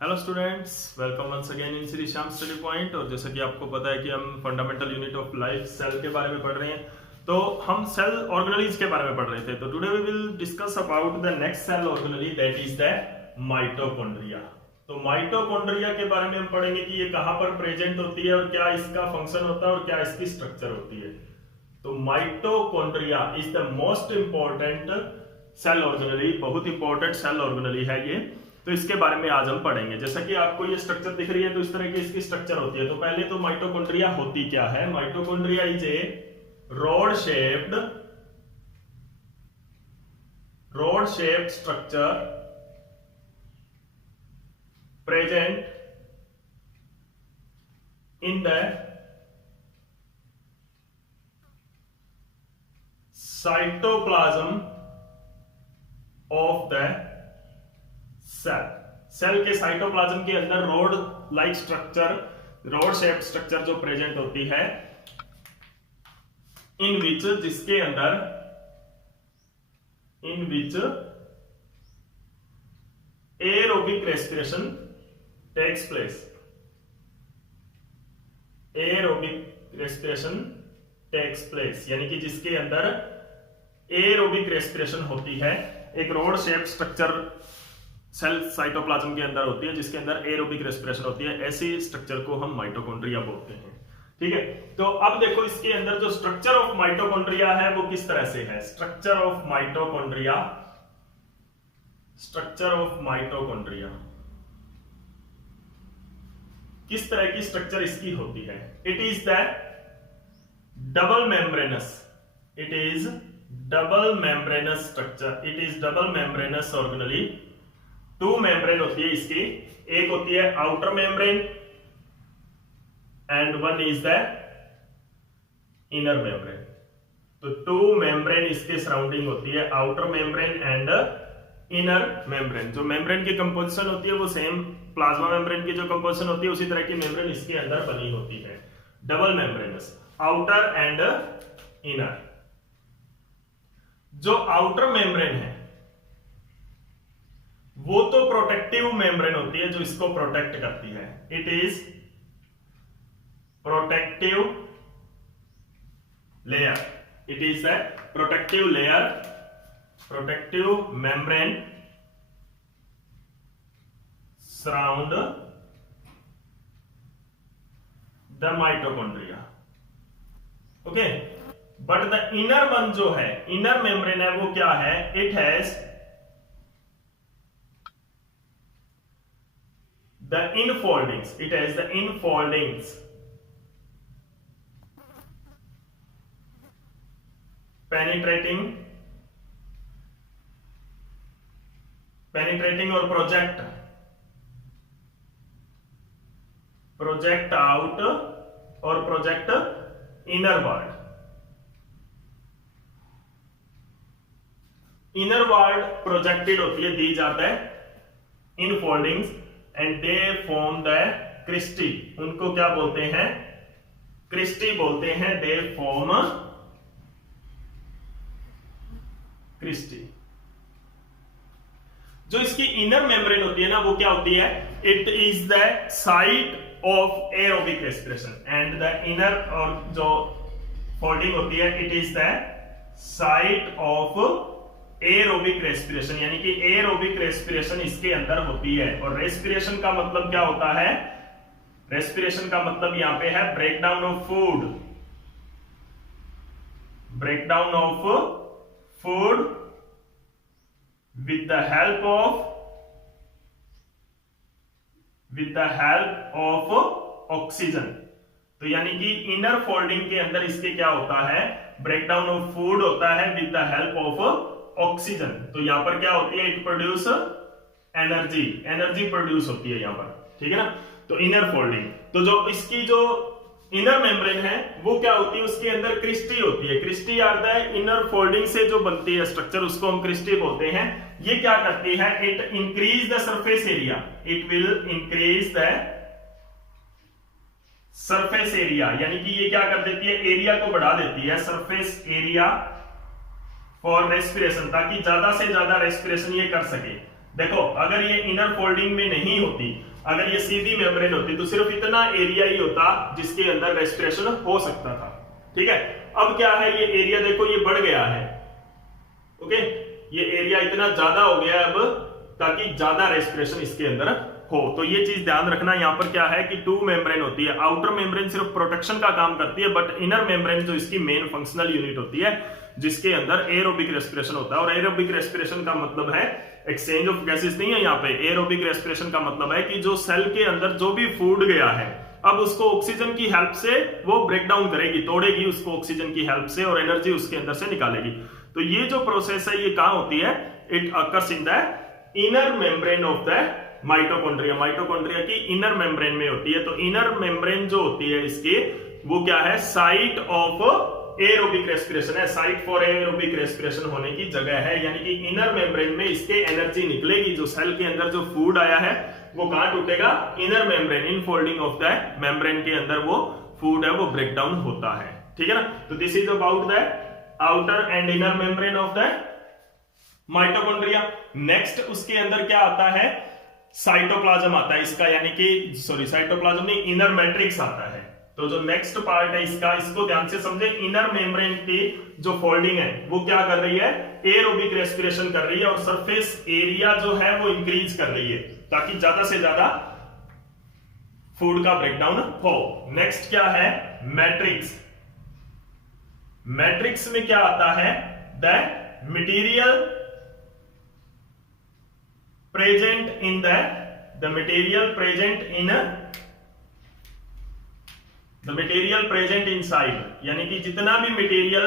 Hello students, welcome once again in Shri Shyam study point. और जैसा कि आपको पता है कि हम fundamental unit of life cell के बारे में पढ़ रहे हैं, तो हम सेल ऑर्गेनेलीज के बारे में पढ़ रहे थे। तो today we will discuss about the next cell organelle, that is the mitochondria. तो माइटोकॉन्ड्रिया के बारे में हम पढ़ेंगे कि ये कहां पर प्रेजेंट होती है और क्या इसका फंक्शन होता है और क्या इसकी स्ट्रक्चर होती है। तो mitochondria is the most important cell organelle, बहुत इंपॉर्टेंट सेल ऑर्गेनेली है ये। तो इसके बारे में आज हम पढ़ेंगे। जैसा कि आपको ये स्ट्रक्चर दिख रही है, तो इस तरह की इसकी स्ट्रक्चर होती है। तो पहले तो माइटोकॉन्ड्रिया होती क्या है। Mitochondria is a rod shaped structure present in the cytoplasm of the cell के साइटोप्लाज्म के अंदर rod like structure, rod shape structure जो प्रेजेंट होती है, इन विच जिसके अंदर aerobic respiration takes place. Aerobic respiration takes place यानी कि जिसके अंदर एरोबिक रेस्पिरेशन होती है। एक rod shape structure cell cytoplasm के अंदर होती है जिसके अंदर एरोबिक रेस्पिरेशन होती है, ऐसी स्ट्रक्चर को हम माइटोकॉन्ड्रिया बोलते हैं। ठीक है, तो अब देखो इसके अंदर जो स्ट्रक्चर ऑफ माइटोकॉन्ड्रिया है वो किस तरह से है। स्ट्रक्चर ऑफ माइटोकॉन्ड्रिया किस तरह की स्ट्रक्चर इसकी होती है। It is the double membranous structure, it is double membranous organelle. Two membrane होती है इसकी, एक होती है outer membrane and one is the inner membrane. तो टू मेम्ब्रेन इसके सराउंडिंग होती है, outer membrane and inner membrane. जो मेम्ब्रेन की कंपोजिशन होती है वो सेम प्लाज्मा मेम्ब्रेन की जो कंपोजिशन होती है उसी तरह की मेम्ब्रेन इसके अंदर बनी होती है। Double membranous, outer and inner. जो आउटर मेम्ब्रेन है वो तो प्रोटेक्टिव मेम्ब्रेन होती है जो इसको प्रोटेक्ट करती है। It is protective layer, it is a protective layer, protective membrane surround the mitochondria. Okay, but the inner one जो है, इनर मेम्ब्रेन है, वो क्या है। It has the infoldings, it has the infoldings, penetrating और project out और project innerward। innerward projected होती है, दी जाता है infoldings and they form the cristae। उनको क्या बोलते हैं, क्रिस्टी बोलते हैं। they form cristae. जो इसकी इनर मेम्ब्रेन होती है ना, वो क्या होती है। It is the site of aerobic respiration and the inner, और जो फोल्डिंग होती है, it is the site of aerobic respiration, यानी कि एरोबिक रेस्पिरेशन इसके अंदर होती है। और रेस्पिरेशन का मतलब क्या होता है। रेस्पिरेशन का मतलब यहां पे है breakdown of food, breakdown of food with the help of oxygen. तो यानी कि इनर फोल्डिंग के अंदर इसके क्या होता है, ब्रेकडाउन ऑफ फूड होता है with the help of oxygen. तो यहां पर क्या होती है, इट प्रोड्यूस एनर्जी प्रोड्यूस होती है यहां पर। ठीक है ना, तो इनर फोल्डिंग। तो जो इसकी जो इनर मेम्ब्रेन है वो क्या होती है, उसके अंदर क्रिस्टी होती है। क्रिस्टी आता है इनर फोल्डिंग से जो बनती है स्ट्रक्चर, उसको हम क्रिस्टी बोलते हैं। ये क्या करती है, it increase the surface area, it will increase the surface area, यानी कि ये क्या कर देती है, एरिया को बढ़ा देती है, सरफेस एरिया फॉर रेस्पिरेशन, ताकि ज्यादा से ज्यादा रेस्पिरेशन ये कर सके। देखो अगर ये इनर फोल्डिंग में नहीं होती, अगर ये सीधी मेम्ब्रेन होती तो सिर्फ इतना एरिया ही होता जिसके अंदर रेस्पिरेशन हो सकता था। ठीक है, अब क्या है, ये एरिया देखो ये बढ़ गया है। ओके, ये एरिया इतना ज्यादा हो गया अब ताकि ज्यादा रेस्पिरेशन इसके अंदर हो। तो ये चीज ध्यान रखना, यहाँ पर क्या है कि टू मेम्ब्रेन होती है। आउटर मेम्ब्रेन सिर्फ प्रोटेक्शन का काम करती है, बट इनर मेम्ब्रेन जो इसकी मेन फंक्शनल यूनिट होती है, जिसके अंदर एरोबिक रेस्पिरेशन होता है। और एरोबिक रेस्पिरेशन का मतलब है एक्सचेंज ऑफ गैसेस नहीं है यहाँ पे। एरोबिक रेस्पिरेशन का मतलब है कि जो सेल के अंदर जो भी फूड गया है, अब उसको ऑक्सीजन की हेल्प से वो ब्रेक डाउन करेगी, तोड़ेगी उसको ऑक्सीजन की हेल्प से और एनर्जी उसके अंदर से निकालेगी। तो ये जो प्रोसेस है ये कहां होती है, it occurs in the inner membrane of the mitochondria. Mitochondria की इनर मेम्ब्रेन में होती है। तो इनर मेम्ब्रेन जो होती है इसके, वो क्या है, साइट ऑफ एरोबिक रेस्पिरेशन है, साइट फॉर एरोबिक रेस्पिरेशन होने की जगह है। यानी कि इनर मेम्ब्रेन में इसके एनर्जी निकलेगी, जो सेल के अंदर जो फूड आया है वो कहां टूटेगा, inner membrane, in folding of the membrane के अंदर वो फूड है वो ब्रेक डाउन होता है। ठीक है ना, तो this is about the outer and inner membrane of the mitochondria. Next उसके अंदर क्या आता है, साइटोप्लाज्म आता है इसका, यानी कि साइटोप्लाज्म नहीं, इनर मैट्रिक्स आता है। तो जो नेक्स्ट पार्ट है इसका, इसको ध्यान से समझे। इनर मेम्ब्रेन की जो फोल्डिंग है वो क्या कर रही है, एरोबिक रेस्पिरेशन कर रही है और सरफेस एरिया जो है वो इंक्रीज कर रही है ताकि ज्यादा से ज्यादा फूड का ब्रेकडाउन हो। नेक्स्ट क्या है, मैट्रिक्स। मैट्रिक्स में क्या आता है, the material present in the material present inside, यानी कि जितना भी मटेरियल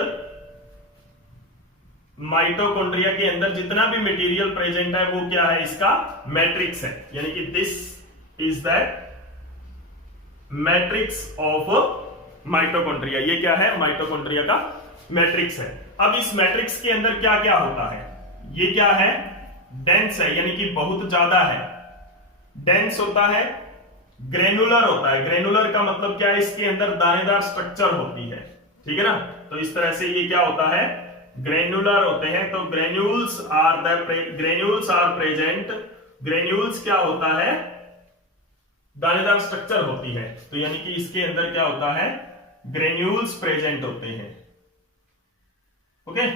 माइटोकॉन्ड्रिया के अंदर जितना भी मटेरियल प्रेजेंट है वो क्या है, इसका मैट्रिक्स है। यानी कि this is the matrix of mitochondria. ये क्या है, माइटोकॉन्ड्रिया का मैट्रिक्स है। अब इस मैट्रिक्स के अंदर क्या क्या होता है, ये क्या है, डेंस है, यानी कि बहुत ज्यादा है, डेंस होता है, ग्रेनुलर होता है। ग्रेनुलर का मतलब क्या है, इसके अंदर दानेदार स्ट्रक्चर होती है। ठीक है ना, तो इस तरह से ये क्या होता है, ग्रेनुलर होते हैं। तो ग्रेन्यूल्स आर प्रेजेंट। ग्रेन्यूल्स क्या होता है, दानेदार स्ट्रक्चर होती है। तो यानी कि इसके अंदर क्या होता है, ग्रेन्यूल्स प्रेजेंट होते हैं। ओके,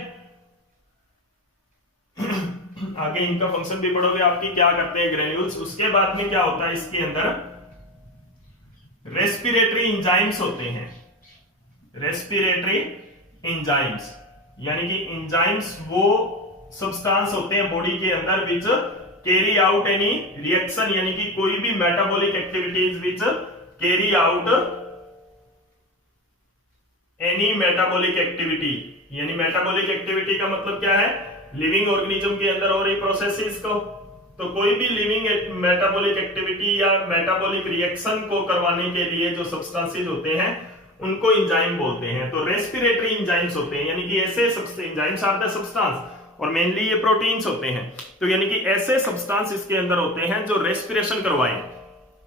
आगे इनका फंक्शन भी पढ़ोगे आपकी, क्या करते हैं ग्रेन्यूल्स। उसके बाद में क्या होता है, इसके अंदर रेस्पिरेटरी इंजाइम्स होते हैं। रेस्पिरेटरी इंजाइम्स यानी कि इंजाइम्स वो सब्सटेंस होते हैं बॉडी के अंदर which carry out any reaction, यानी कि कोई भी metabolic activities which carry out any metabolic activity. यानी मेटाबॉलिक एक्टिविटी का मतलब क्या है, लिविंग ऑर्गेनिज्म के अंदर हो रही प्रोसेसेस को। तो कोई भी लिविंग मेटाबॉलिक एक्टिविटी या मेटाबॉलिक रिएक्शन को करवाने के लिए जो सब्सटेंसेस होते हैं उनको एंजाइम बोलते हैं। तो रेस्पिरेटरी एंजाइम्स होते हैं, यानी कि ऐसे एंजाइम्स आर द सब्सटेंस, और मेनली ये प्रोटीन्स होते हैं। तो यानी कि ऐसे सब्सटेंस इसके अंदर होते हैं जो रेस्पिरेशन करवाएं,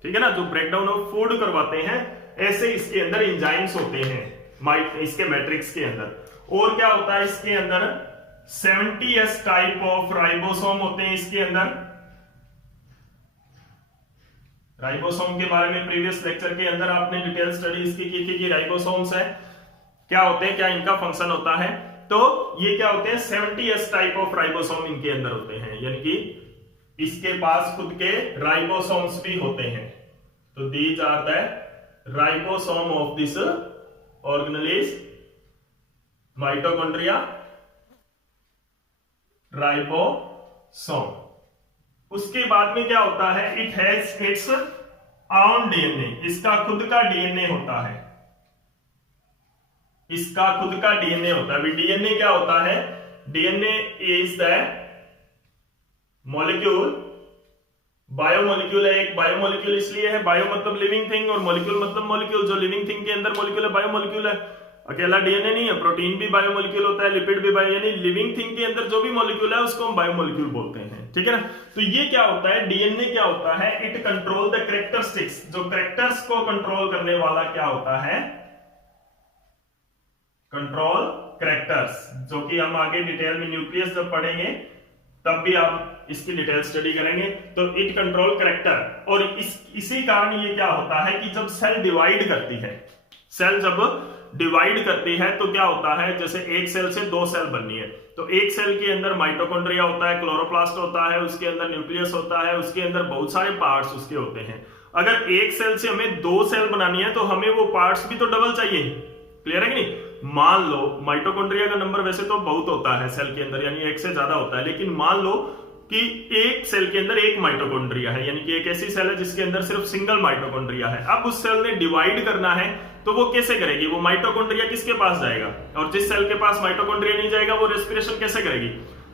ठीक है ना, जो ब्रेकडाउन ऑफ फूड करवाते हैं, ऐसे इसके अंदर एंजाइम्स होते हैं इसके मैट्रिक्स के अंदर। और क्या होता है इसके अंदर, 70S टाइप ऑफ राइबोसोम होते हैं इसके अंदर। राइबोसोम के बारे में प्रीवियस लेक्चर के अंदर आपने डिटेल स्टडी इसकी की थी कि राइबोसोम्स है, क्या होते हैं, क्या इनका फंक्शन होता है। तो ये क्या होते हैं, 70S टाइप ऑफ राइबोसोम इनके अंदर होते हैं, यानी कि इसके पास खुद के राइबोसोम्स भी होते हैं। तो these are the ribosome of this organelle is mitochondria, ribosome. उसके बाद में क्या होता है, it has its own DNA, इसका खुद का डीएनए होता है, इसका खुद का डीएनए होता है। डीएनए क्या होता है, DNA is the molecule, biomolecule है एक। बायोमोलिक्यूल इसलिए है, बायो मतलब लिविंग थिंग और मॉलिक्यूल मतलब मॉलिक्यूल, जो लिविंग थिंग के अंदर मॉलिक्यूल है बायोमोलिक्यूल है। अकेला डीएनए नहीं है, प्रोटीन भी बायोमोलिक्यूल होता है, लिपिड भी बायो, यानी लिविंग थिंग के अंदर जो भी मॉलिक्यूल है उसको हम बायोमोलिक्यूल बोलते हैं। ठीक है ना, तो ये क्या होता है, डीएनए क्या होता है, इट कंट्रोल द कैरेक्टरिस्टिक्स, जो कैरेक्टर्स को कंट्रोल करने वाला क्या होता है, कंट्रोल कैरेक्टर्स, जो कि हम आगे डिटेल में न्यूक्लियस जब पढ़ेंगे तब भी आप इसकी डिटेल स्टडी करेंगे। तो इट कंट्रोल कैरेक्टर, और इसी कारण ये क्या होता है कि जब सेल डिवाइड करती है, सेल जब डिवाइड करती है तो क्या होता है, जैसे एक सेल से दो सेल बननी है, तो एक सेल के अंदर माइटोकॉन्ड्रिया होता है, क्लोरोप्लास्ट होता है, उसके अंदर न्यूक्लियस होता है, उसके अंदर बहुत सारे पार्ट्स उसके होते हैं। अगर एक सेल से हमें दो सेल बनानी है तो हमें वो पार्ट्स भी तो डबल चाहिए। क्लियर है कि नहीं? मान लो माइटोकॉन्ड्रिया का नंबर वैसे तो बहुत होता है सेल के अंदर, यानी एक से ज्यादा होता है, लेकिन मान लो कि एक सेल के अंदर एक माइटोकॉन्ड्रिया है, यानी कि एक ऐसी सेल है जिसके अंदर सिर्फ सिंगल माइटोकॉन्ड्रिया है। अब उस सेल ने डिवाइड करना है तो वो कैसे करेगी? वो माइटोकॉन्ड्रिया किसके पास जाएगा? और जिस सेल के पास माइटोकॉन्ड्रिया नहीं जाएगा वो रेस्पिरेशन कैसे करेगी?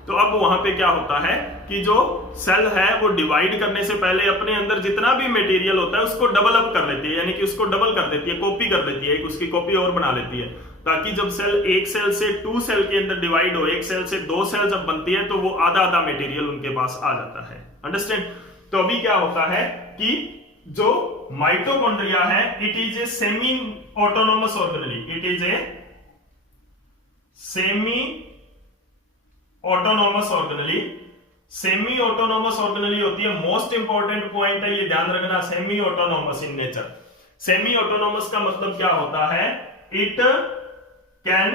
तो अब वहां पे क्या होता है कि जो सेल है वो डिवाइड करने से पहले अपने अंदर जितना भी मटेरियल होता है उसको डबल अप कर लेती है, यानी कि उसको डबल कर देती है, कॉपी कर देती है, उसकी कॉपी और बना लेती है, ताकि जब सेल एक सेल से टू सेल के अंदर डिवाइड हो, एक सेल से दो सेल जब बनती है तो वो आधा आधा मटेरियल उनके पास आ जाता है। अंडरस्टैंड? तो अभी क्या होता है कि जो माइटोकॉन्ड्रिया है, it is a semi autonomous organelle, it is a semi autonomous organelle. Semi autonomous organelle होती है, मोस्ट इंपॉर्टेंट पॉइंट है ये ध्यान रखना, semi autonomous in nature. Semi autonomous का मतलब क्या होता है? इट कैन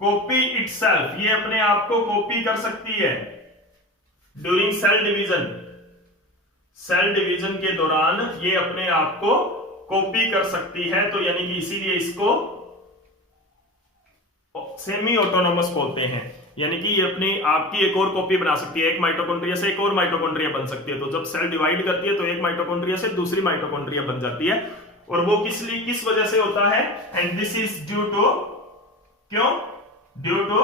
कॉपी इटसेल्फ, ये अपने आप को कॉपी कर सकती है during cell division. Cell division के दौरान ये अपने आप को कॉपी कर सकती है, तो यानी कि इसीलिए इसको सेमी ऑटोनोमस बोलते हैं, यानी कि ये अपनी आपकी एक और कॉपी बना सकती है, एक माइटोकॉन्ड्रिया से एक और माइटोकॉन्ड्रिया बन सकती है। तो जब सेल डिवाइड करती है तो एक माइटोकॉन्ड्रिया से दूसरी माइटोकॉन्ड्रिया बन जाती है, और वो किस वजह से होता है? And this is due to, क्यों? Due to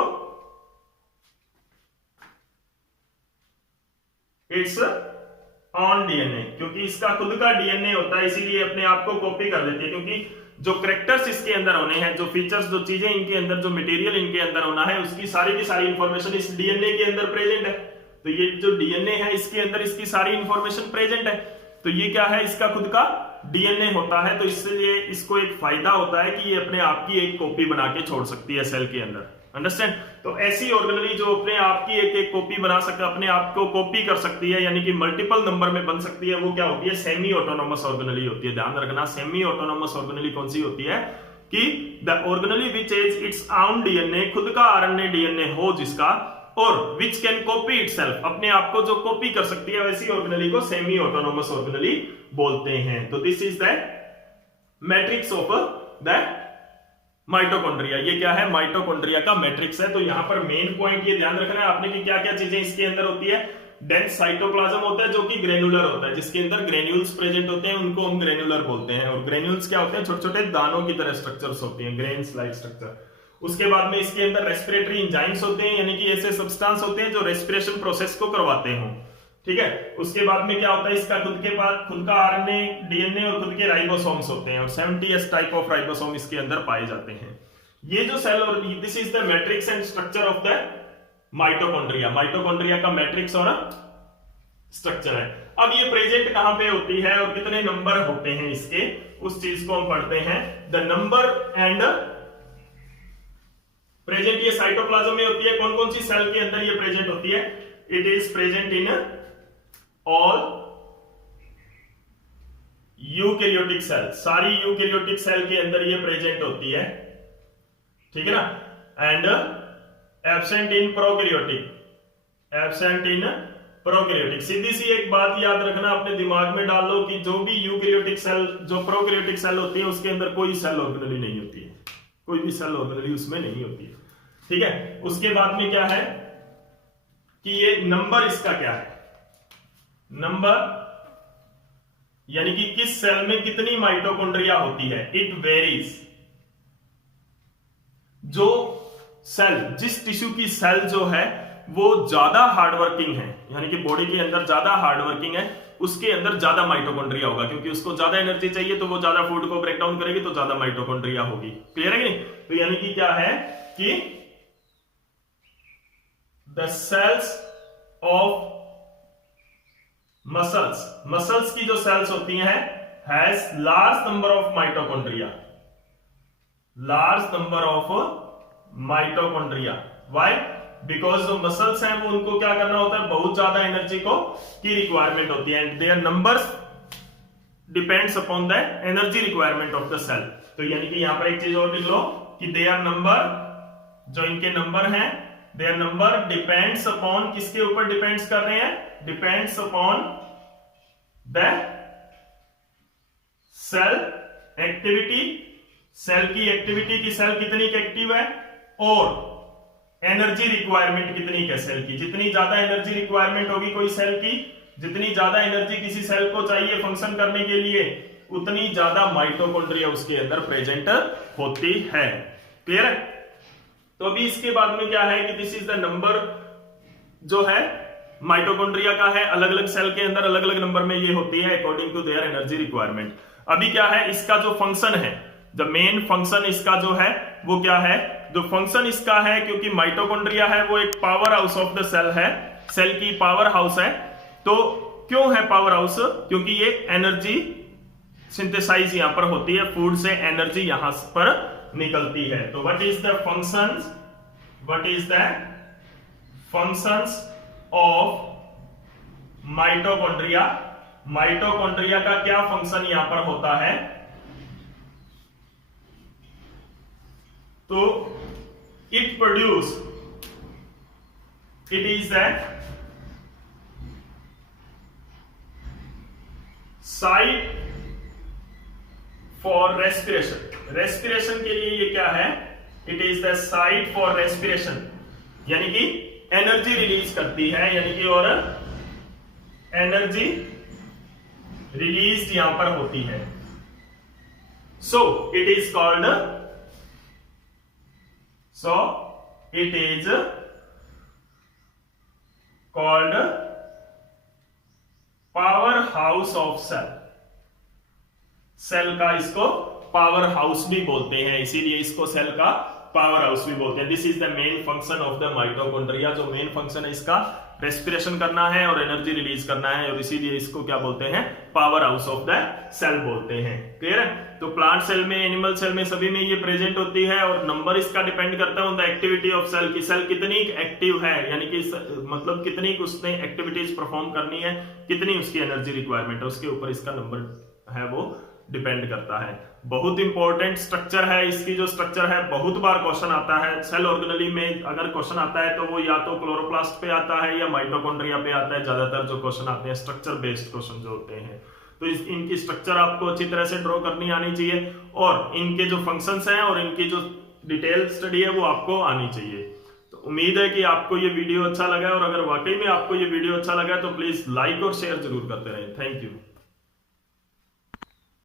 its on DNA, क्योंकि इसका खुद का डीएनए होता है, इसीलिए अपने आप को कॉपी कर लेती है। क्योंकि जो कैरेक्टर्स इसके अंदर होने हैं, जो फीचर्स, जो चीजें इनके अंदर, जो मटेरियल इनके अंदर होना है, उसकी सारी की सारी इंफॉर्मेशन इस डीएनए के अंदर प्रेजेंट है। तो ये जो डीएनए है इसके अंदर इसकी सारी इंफॉर्मेशन प्रेजेंट है। तो ये क्या है? इसका खुद का डीएनए होता है, तो इसलिए इसको एक फायदा होता है कि ये अपने आप की एक कॉपी बना के छोड़ सकती है सेल के अंदर। अंडरस्टैंड? तो ऐसी ऑर्गेनेली जो अपने आप की एक कॉपी बना सकता है, अपने आप को कॉपी कर सकती है, यानी कि मल्टीपल नंबर में बन सकती है, वो क्या होती है? सेमी ऑटोनोमस ऑर्गेनेली होती है। ध्यान रखना, सेमी ऑटोनोमस ऑर्गेनेली कौन सी होती है? कि the organelle which is it's own DNA, खुद का आरएनए डीएनए हो जिसका, और विच कैन कॉपी इटसेल्फ, अपने आप को जो कॉपी कर सकती है, वैसी ऑर्गेनेली को सेमी ऑटोनोमस ऑर्गेनेली बोलते हैं। तो this is the matrix of the mitochondria. ये क्या है? माइटोकॉन्ड्रिया का मैट्रिक्स है। तो यहां पर मेन पॉइंट ये ध्यान रखना है आपने कि क्या क्या चीजें इसके अंदर होती है। डेंस साइटोप्लाज्म होता है जो कि ग्रेनुलर होता है, जिसके अंदर ग्रेन्यूल्स प्रेजेंट होते हैं, उनको हम ग्रेनुलर बोलते हैं। और ग्रेन्यूल्स क्या होते हैं? छोटे छोटे दानों की तरह स्ट्रक्चर्स होती हैं, ग्रेन्स लाइक स्ट्रक्चर। उसके बाद में इसके अंदर रेस्पिरेटरी एंजाइम्स होते हैं, यानी कि ऐसे सब्सटेंस होते हैं जो रेस्पिरेशन प्रोसेस को करवाते हो। ठीक है? उसके बाद में क्या होता है? इसका खुद का आरएनए डीएनए और खुद के राइबोसोम्स होते हैं, और 70s टाइप ऑफ राइबोसोम इसके अंदर पाए जाते हैं। ये जो सेल, और this is the matrix and structure of the mitochondria. Mitochondria का मैट्रिक्स और स्ट्रक्चर है। अब ये प्रेजेंट कहां पे होती है और कितने नंबर होते हैं इसके, उस चीज को हम पढ़ते हैं। द नंबर एंड प्रेजेंट, ये साइटोप्लाज्म में होती है। कौन कौन सी सेल के अंदर ये प्रेजेंट होती है? It is present in all eukaryotic cell, सारी यूकैरियोटिक सेल के अंदर ये प्रेजेंट होती है। ठीक है ना? And absent in prokaryotic, absent in prokaryotic. सीधी सी एक बात याद रखना, अपने दिमाग में डाल लो कि जो भी यूकैरियोटिक सेल, जो प्रोकैरियोटिक सेल होती है, उसके अंदर कोई सेल ऑर्गेनेली नहीं होती है, कोई भी सेल ऑर्गेनेली उसमें नहीं होती है। ठीक है? उसके बाद में क्या है कि ये नंबर इसका क्या है? नंबर यानी कि किस सेल में कितनी माइटोकॉन्ड्रिया होती है, इट वेरीज। जो सेल, जिस टिश्यू की सेल जो है वो ज्यादा हार्डवर्किंग है, यानी कि बॉडी के अंदर ज्यादा हार्डवर्किंग है, उसके अंदर ज्यादा माइटोकॉन्ड्रिया होगा, क्योंकि उसको ज्यादा एनर्जी चाहिए, तो वो ज्यादा फूड को ब्रेक डाउन करेगी, तो ज्यादा माइटोकॉन्ड्रिया होगी। क्लियर है कि नहीं? तो यानी कि क्या है कि द सेल्स ऑफ मसल्स की जो सेल्स होती हैं has large number of mitochondria, large number of mitochondria. Why? Because जो मसल्स हैं वो उनको क्या करना होता है, बहुत ज्यादा एनर्जी की रिक्वायरमेंट होती है, and their numbers depends upon the energy requirement of the cell. तो यानी कि यहां पर एक चीज और लिख लो कि देयर नंबर, जो इनके नंबर हैं, देयर नंबर डिपेंड्स अपॉन, किसके ऊपर डिपेंड्स कर रहे हैं, depends upon the cell activity, cell की एक्टिविटी की सेल कितनी एक्टिव है, और एनर्जी रिक्वायरमेंट कितनी है सेल की। जितनी ज्यादा एनर्जी रिक्वायरमेंट होगी कोई सेल की, जितनी ज्यादा एनर्जी किसी सेल को चाहिए फंक्शन करने के लिए, उतनी ज्यादा माइटोकॉन्ड्रिया उसके अंदर प्रेजेंट होती है। क्लियर है? तो अभी इसके बाद में क्या है कि दिस इज द नंबर जो है माइटोकॉन्ड्रिया का है, अलग अलग सेल के अंदर अलग अलग नंबर में ये होती है according to their energy requirement. अभी क्या है, इसका जो फंक्शन है, द मेन फंक्शन इसका जो है वो क्या है, जो फंक्शन इसका है, क्योंकि माइटोकॉन्ड्रिया है वो एक power house of the cell है, सेल की पावर हाउस है। तो क्यों है पावर हाउस, क्योंकit ये एनर्जी सिंथेसाइज यहां पर होती है, फूड से एनर्जी यहां पर निकलती है। तो what is the functions, what is the functions of mitochondria, mitochondria का क्या फंक्शन यहां पर होता है, तो it produce, it is the site for respiration, respiration के लिए ये क्या है, it is the site for respiration, यानी कि एनर्जी रिलीज करती है, यानी कि और एनर्जी रिलीज यहां पर होती है। So it is called, so it is called power house of cell, cell का इसको पावर हाउस भी बोलते हैं, इसीलिए इसको सेल का पावर हाउस भी बोलते हैं। This is the main function of the mitochondria, जो मेन फंक्शन है इसका रेस्पिरेशन करना है और एनर्जी रिलीज करना है, और इसीलिए इसको क्या बोलते हैं, power house of the cell बोलते हैं। क्लियर है? तो प्लांट सेल में, एनिमल सेल में, सभी में ये प्रेजेंट होती है, और नंबर इसका डिपेंड करता है on the activity of cell की, सेल कितनी एक्टिव है, यानी कि मतलब कितनी उसने एक्टिविटीज परफॉर्म करनी है, कितनी उसकी एनर्जी रिक्वायरमेंट है, उसके ऊपर इसका नंबर है वो डिपेंड करता है। बहुत इंपॉर्टेंट स्ट्रक्चर है, इसकी जो स्ट्रक्चर है बहुत बार क्वेश्चन आता है सेल ऑर्गेनेली में, अगर क्वेश्चन आता है तो वो या तो क्लोरोप्लास्ट पे आता है या माइटोकॉन्ड्रिया पे आता है, ज्यादातर जो क्वेश्चन आते हैं स्ट्रक्चर बेस्ड क्वेश्चन जो होते हैं। तो इनकी स्ट्रक्चर आपको अच्छी तरह से ड्रॉ करनी आनी चाहिए, और इनके जो फंक्शंस हैं और इनकी जो डिटेल स्टडी है वो आपको आनी चाहिए। तो उम्मीद है कि आपको ये वीडियो अच्छा लगा, और अगर वाकई में आपको ये वीडियो अच्छा लगा तो प्लीज लाइक और शेयर जरूर करते रहें। Thank you.